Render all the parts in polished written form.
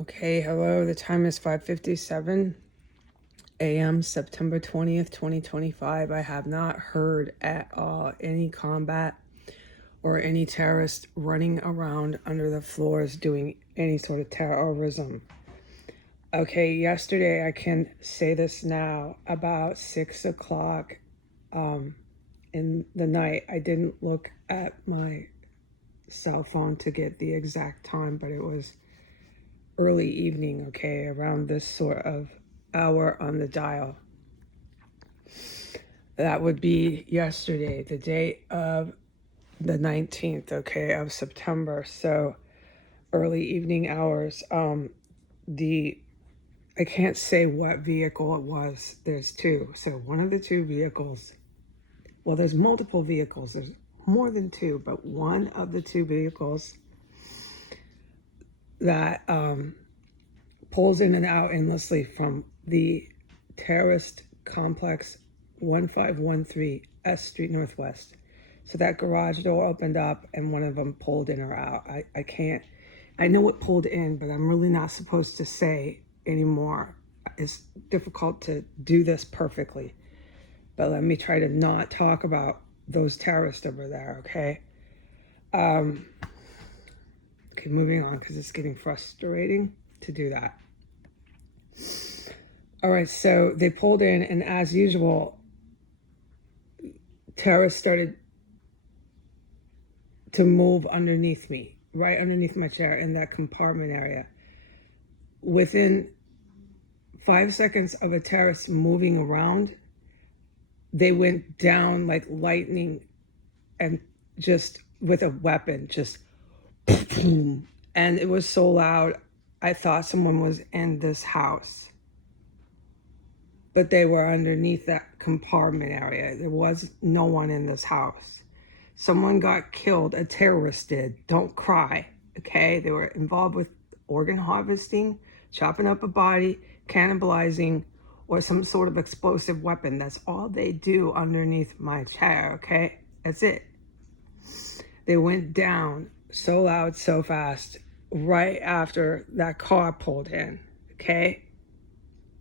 Okay, hello. The time is 5:57 a.m. September 20th, 2025. I have not heard at all any combat or any terrorists running around under the floors doing any sort of terrorism. Okay, yesterday, I can say this now, about 6 o'clock in the night, I didn't look at my cell phone to get the exact time, but it was early evening, okay, around this sort of hour on the dial. That would be yesterday, the date of the 19th, okay, of September. So early evening hours. I can't say what vehicle it was. There's two. So one of the two vehicles, well, there's multiple vehicles. There's more than two, but one of the two vehicles that pulls in and out endlessly from the terrorist complex 1513 S Street Northwest. So that garage door opened up and one of them pulled in or out. I know it pulled in, but I'm really not supposed to say anymore. It's difficult to do this perfectly. But let me try to not talk about those terrorists over there, okay? Okay, moving on because it's getting frustrating to do that. All right, so they pulled in, and as usual, terrorists started to move underneath me, right underneath my chair in that compartment area. Within 5 seconds of a terrorist moving around, they went down like lightning and just with a weapon, just boom. And it was so loud, I thought someone was in this house. But they were underneath that compartment area. There was no one in this house. Someone got killed, a terrorist did. Don't cry, okay? They were involved with organ harvesting, chopping up a body, cannibalizing, or some sort of explosive weapon. That's all they do underneath my chair, okay? That's it. They went down so loud, so fast, right after that car pulled in, okay?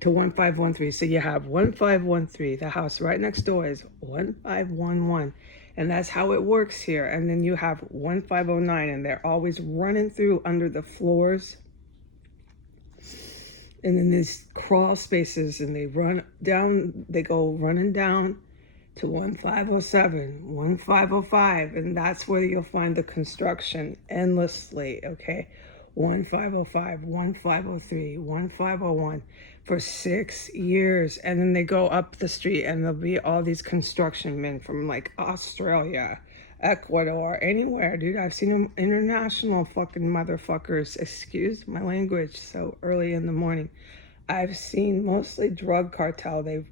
To 1513. So you have 1513. The house right next door is 1511. And that's how it works here. And then you have 1509, and they're always running through under the floors. And then these crawl spaces, and they run down, they go running down to 1507, 1505, and that's where you'll find the construction endlessly, okay? 1505, 1503, 1501 for 6 years. And then they go up the street and there'll be all these construction men from like Australia, Ecuador, anywhere, dude. I've seen them, international fucking motherfuckers, excuse my language, so early in the morning. I've seen mostly drug cartel. They've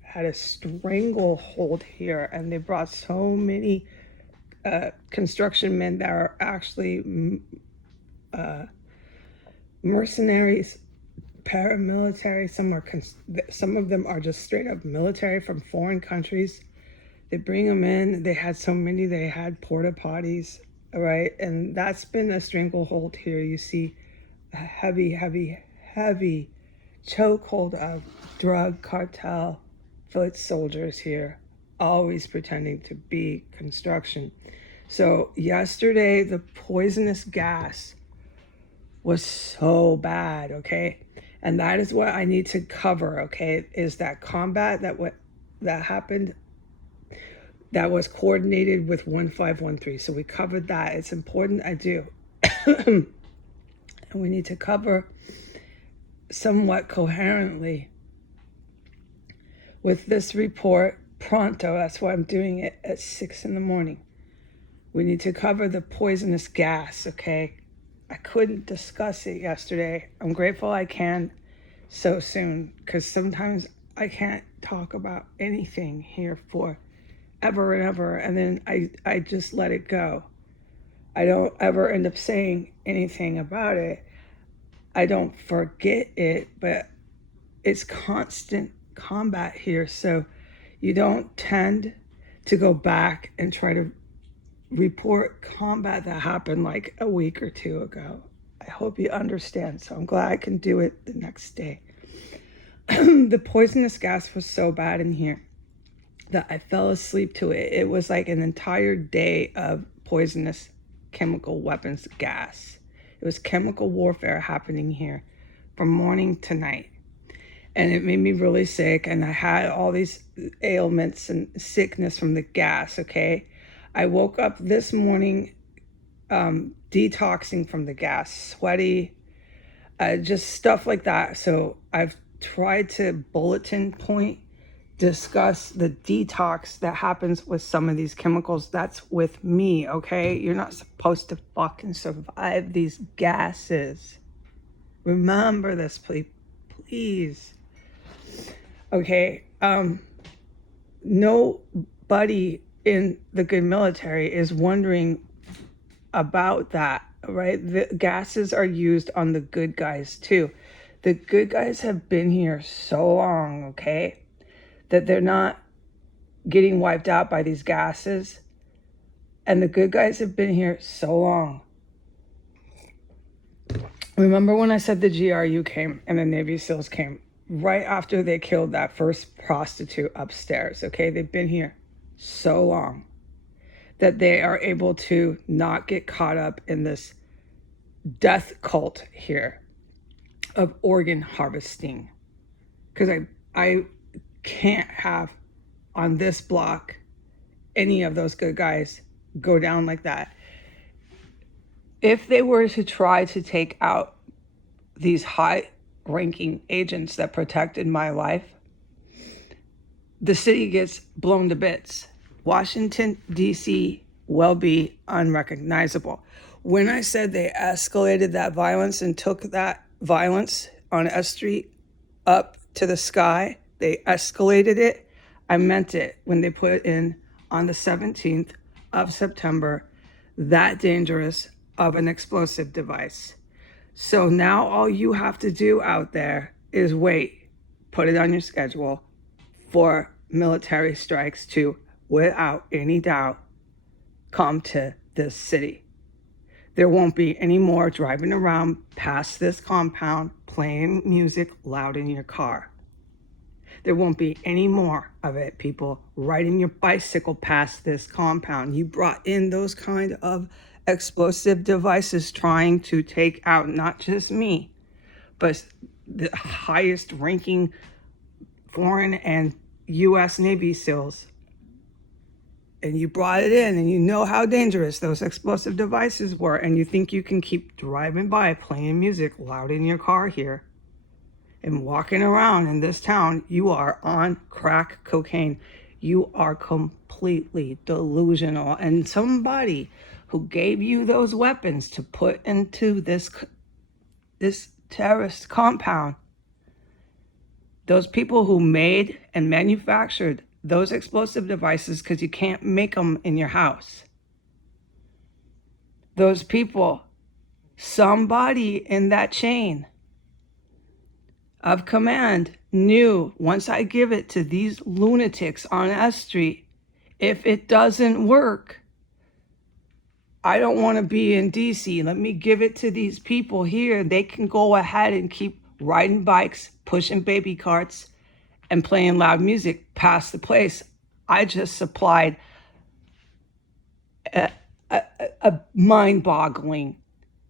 had a stranglehold here, and they brought so many construction men that are actually mercenaries, paramilitary. Some of them are just straight up military from foreign countries. They bring them in. They had so many. They had porta potties, right? And that's been a stranglehold here. You see a heavy, heavy, heavy chokehold of drug cartel foot soldiers here, always pretending to be construction. So yesterday, the poisonous gas was so bad, okay? And that is what I need to cover, okay? Is that combat that happened that was coordinated with 1513. So we covered that. It's important I do. And we need to cover somewhat coherently with this report pronto. That's why I'm doing it at 6 in the morning. We need to cover the poisonous gas, okay? I couldn't discuss it yesterday. I'm grateful I can so soon, because sometimes I can't talk about anything here for ever and ever, and then I just let it go. I don't ever end up saying anything about it. I don't forget it, but it's constant combat here, so you don't tend to go back and try to report combat that happened like a week or two ago. I hope you understand. So I'm glad I can do it the next day. The poisonous gas was so bad in here that I fell asleep to it. It was like an entire day of poisonous chemical weapons gas. It was chemical warfare happening here from morning to night. And it made me really sick. And I had all these ailments and sickness from the gas, okay? I woke up this morning detoxing from the gas, sweaty, just stuff like that. So I've tried to bulletin point discuss the detox that happens with some of these chemicals. That's with me, okay? You're not supposed to fucking survive these gases. Remember this, please. Okay, nobody in the good military is wondering about that, right? The gases are used on the good guys too. The good guys have been here so long, okay, that they're not getting wiped out by these gases. And the good guys have been here so long. Remember when I said the GRU came and the Navy SEALs came right after they killed that first prostitute upstairs, okay? They've been here so long that they are able to not get caught up in this death cult here of organ harvesting. Because I can't have on this block any of those good guys go down like that. If they were to try to take out these high-ranking agents that protected my life, the city gets blown to bits. Washington, D.C. will be unrecognizable. When I said they escalated that violence and took that violence on S Street up to the sky, they escalated it, I meant it when they put in on the 17th of September that dangerous of an explosive device. So now all you have to do out there is wait, put it on your schedule for military strikes to, without any doubt, come to this city. There won't be any more driving around past this compound playing music loud in your car. There won't be any more of it, people, riding your bicycle past this compound. You brought in those kind of explosive devices trying to take out not just me, but the highest ranking foreign and U.S. Navy SEALs. And you brought it in and you know how dangerous those explosive devices were, and you think you can keep driving by playing music loud in your car here and walking around in this town. You are on crack cocaine. You are completely delusional. And somebody who gave you those weapons to put into this terrorist compound, those people who made and manufactured those explosive devices, because you can't make them in your house, those people, somebody in that chain of command knew, once I give it to these lunatics on S Street, if it doesn't work, I don't want to be in DC. Let me give it to these people here. They can go ahead and keep riding bikes, pushing baby carts, and playing loud music past the place I just supplied a mind-boggling,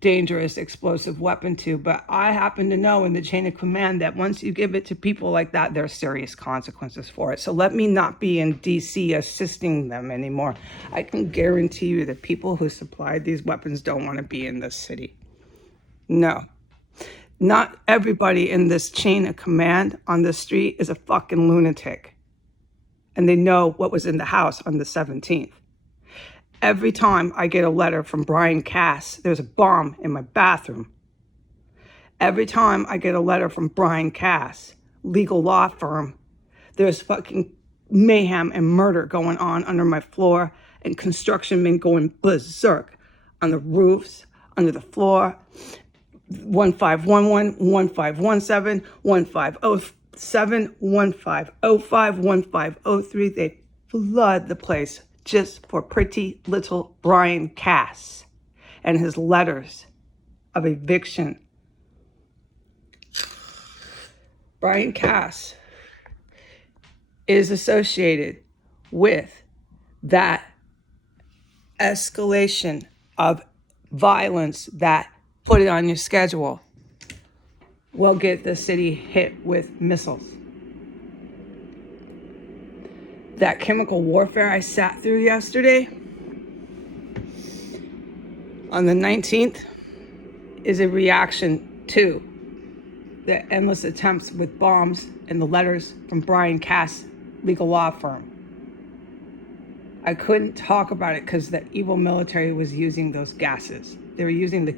dangerous explosive weapon to. But I happen to know in the chain of command that once you give it to people like that, there are serious consequences for it. So let me not be in DC assisting them anymore. I can guarantee you that people who supplied these weapons don't want to be in this city. No. Not everybody in this chain of command on the street is a fucking lunatic. And they know what was in the house on the 17th. Every time I get a letter from Brian Cass, there's a bomb in my bathroom. Every time I get a letter from Brian Cass, legal law firm, there's fucking mayhem and murder going on under my floor, and construction men going berserk on the roofs, under the floor. 1511, 1517, 1507, 1505, 1503. They flood the place just for pretty little Brian Cass and his letters of eviction. Brian Cass is associated with that escalation of violence that, put it on your schedule, will get the city hit with missiles. That chemical warfare I sat through yesterday on the 19th is a reaction to the endless attempts with bombs and the letters from Brian Cass legal law firm. I couldn't talk about it because the evil military was using those gases. They were using the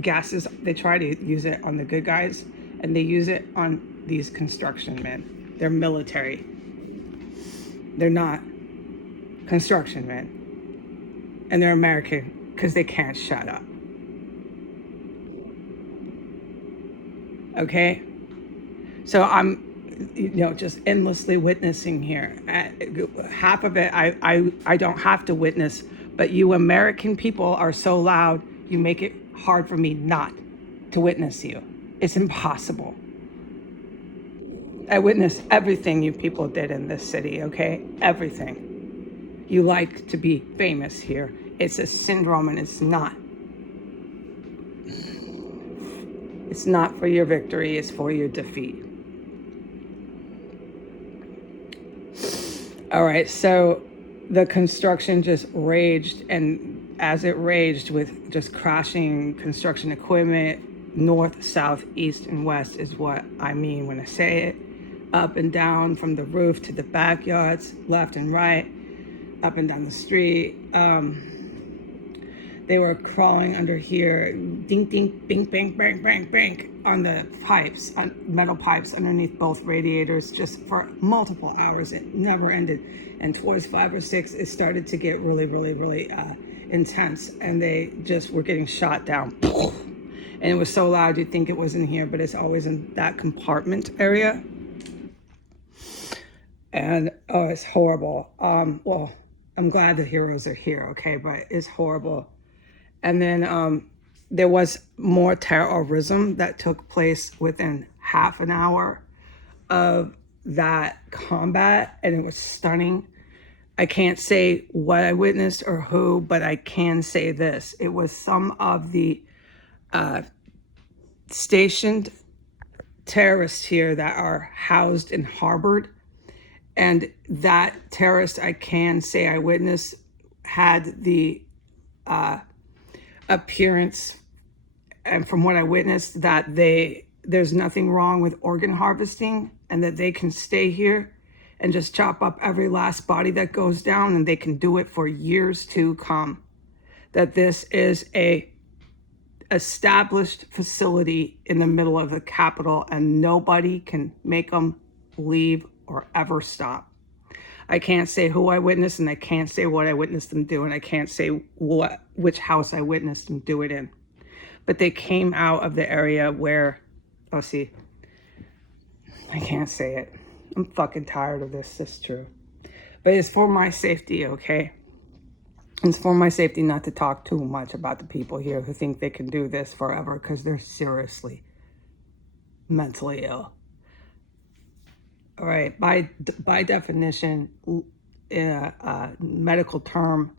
gases. They try to use it on the good guys, and they use it on these construction men. They're military. They're not construction men. And they're American because they can't shut up. Okay? So I'm, just endlessly witnessing here. Half of it I don't have to witness, but you American people are so loud, you make it hard for me not to witness you. It's impossible. I witnessed everything you people did in this city, okay? Everything. You like to be famous here. It's a syndrome, and it's not. It's not for your victory, it's for your defeat. All right, so the construction just raged, and as it raged with just crashing construction equipment, north, south, east, and west is what I mean when I say it. Up and down from the roof to the backyards, left and right, up and down the street. They were crawling under here, ding, ding, bing, bang, bang, bang, bang, on the pipes, on metal pipes underneath both radiators, just for multiple hours. It never ended. And towards 5 or 6, it started to get really, really, really intense. And they just were getting shot down. And it was so loud, you'd think it was in here, but it's always in that compartment area. And, oh, it's horrible. Well, I'm glad the heroes are here, okay, but it's horrible. And then there was more terrorism that took place within half an hour of that combat, and it was stunning. I can't say what I witnessed or who, but I can say this. It was some of the stationed terrorists here that are housed and harbored. And that terrorist, I can say I witnessed, had the appearance, and from what I witnessed, that there's nothing wrong with organ harvesting, and that they can stay here and just chop up every last body that goes down, and they can do it for years to come. That this is a established facility in the middle of the capital, and nobody can make them leave or ever stop. I can't say who I witnessed, and I can't say what I witnessed them do, and I can't say which house I witnessed them do it in. But they came out of the area where, oh, see, I can't say it. I'm fucking tired of this. It's true. But it's for my safety, okay? It's for my safety not to talk too much about the people here who think they can do this forever, because they're seriously mentally ill. All right, by definition, in a medical term,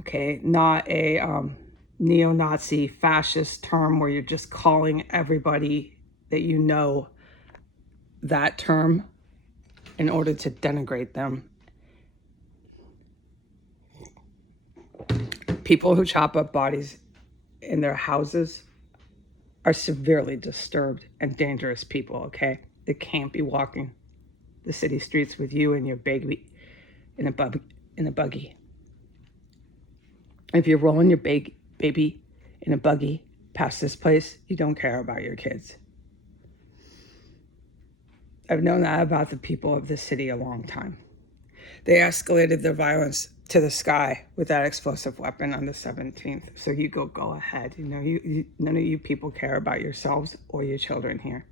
okay, not a neo-Nazi fascist term where you're just calling everybody that you know that term in order to denigrate them. People who chop up bodies in their houses are severely disturbed and dangerous people, okay? They can't be walking the city streets with you and your baby in a buggy. If you're rolling your baby in a buggy past this place, you don't care about your kids. I've known that about the people of this city a long time. They escalated their violence to the sky with that explosive weapon on the 17th. So you go ahead. You know, none of you people care about yourselves or your children here.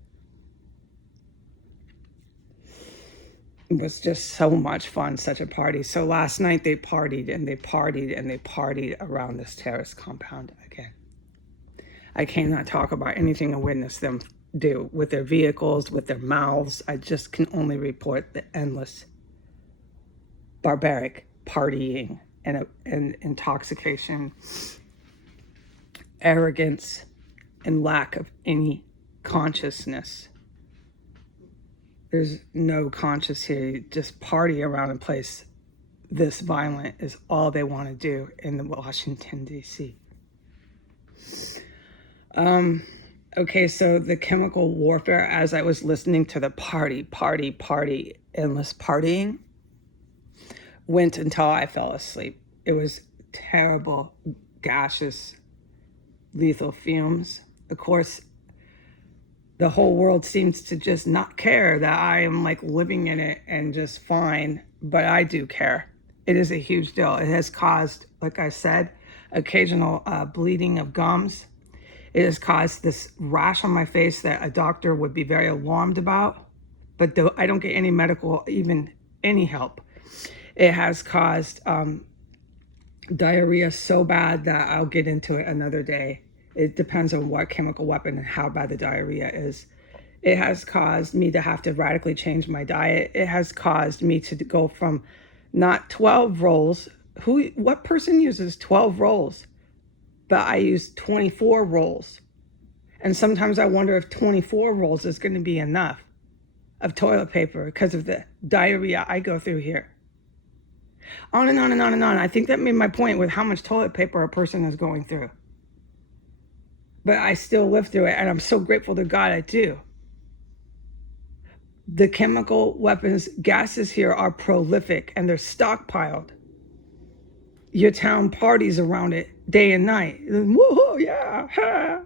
It was just so much fun, such a party. So last night they partied and they partied and they partied around this terrorist compound, okay? I cannot talk about anything I witnessed them do with their vehicles, with their mouths. I just can only report the endless barbaric partying and intoxication, arrogance, and lack of any consciousness. There's no conscience here. You just party around a place this violent is all they want to do in Washington, D.C. Okay, so the chemical warfare, as I was listening to the party, endless partying, went until I fell asleep. It was terrible, gaseous, lethal fumes. Of course, the whole world seems to just not care that I am like living in it and just fine, but I do care. It is a huge deal. It has caused, like I said, occasional bleeding of gums. It has caused this rash on my face that a doctor would be very alarmed about, but I don't get any medical, even any help. It has caused diarrhea so bad that I'll get into it another day. It depends on what chemical weapon and how bad the diarrhea is. It has caused me to have to radically change my diet. It has caused me to go from not 12 rolls. What person uses 12 rolls? But I use 24 rolls. And sometimes I wonder if 24 rolls is going to be enough of toilet paper because of the diarrhea I go through here. On and on and on and on. I think that made my point with how much toilet paper a person is going through. But I still live through it, and I'm so grateful to God I do. The chemical weapons gases here are prolific, and they're stockpiled. Your town parties around it day and night. Woohoo, yeah. Ha.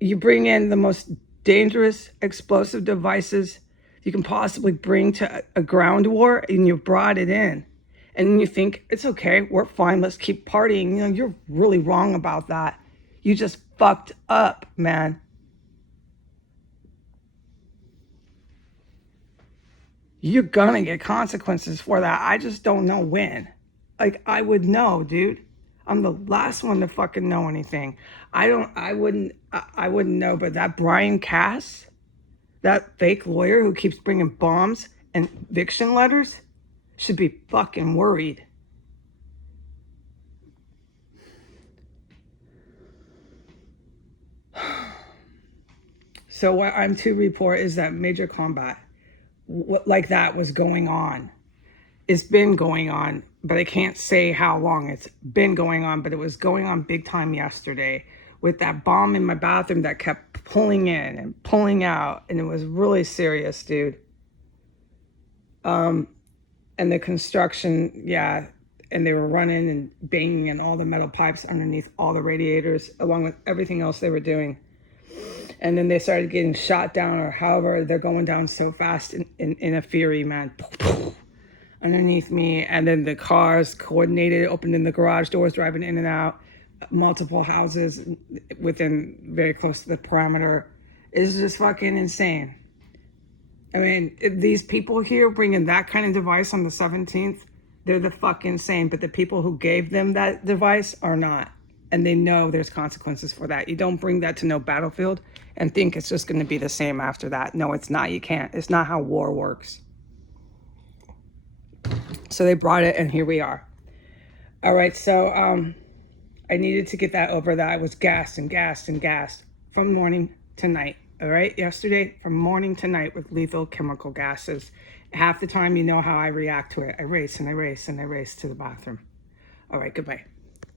You bring in the most dangerous explosive devices you can possibly bring to a ground war, and you brought it in. And you think, it's okay, we're fine, let's keep partying. You know, you're really wrong about that. You just fucked up, man. You're gonna get consequences for that. I just don't know when. Like, I would know, dude. I'm the last one to fucking know anything. I wouldn't know, but that Brian Cass, that fake lawyer who keeps bringing bombs and eviction letters, should be fucking worried. So what I'm to report is that major combat like that was going on. It's been going on, but I can't say how long it's been going on, but it was going on big time yesterday with that bomb in my bathroom that kept pulling in and pulling out, and it was really serious, dude. And the construction, yeah, and they were running and banging in all the metal pipes underneath all the radiators, along with everything else they were doing. And then they started getting shot down, or however, they're going down so fast in a fury, man. Underneath me, and then the cars coordinated, opening the garage doors, driving in and out, multiple houses within very close to the perimeter. It's just fucking insane. I mean, these people here bringing that kind of device on the 17th, they're the fucking same, but the people who gave them that device are not. And they know there's consequences for that. You don't bring that to no battlefield and think it's just going to be the same after that. No, it's not. You can't. It's not how war works. So they brought it, and here we are. All right, so I needed to get that over, that I was gassed from morning to night. All right, yesterday from morning to night with lethal chemical gases. Half the time, you know how I react to it. I race and I race and I race to the bathroom. All right, goodbye.